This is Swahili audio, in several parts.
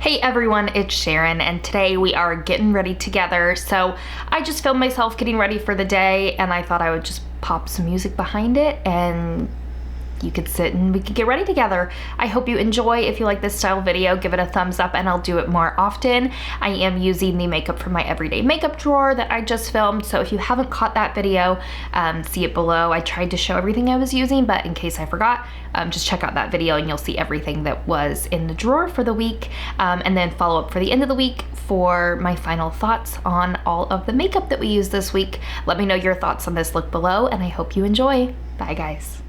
Hey everyone, it's Sharon, and today we are getting ready together. So I just filmed myself getting ready for the day, and I thought I would just pop some music behind it and you could sit and we could get ready together. I hope you enjoy. If you like this style video, give it a thumbs up and I'll do it more often. I am using the makeup from my everyday makeup drawer that I just filmed, so if you haven't caught that video, see it below. I tried to show everything I was using, but in case I forgot, just check out that video and you'll see everything that was in the drawer for the week, and then follow up for the end of the week for my final thoughts on all of the makeup that we used this week. Let me know your thoughts on this look below, and I hope you enjoy. Bye guys.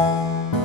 you.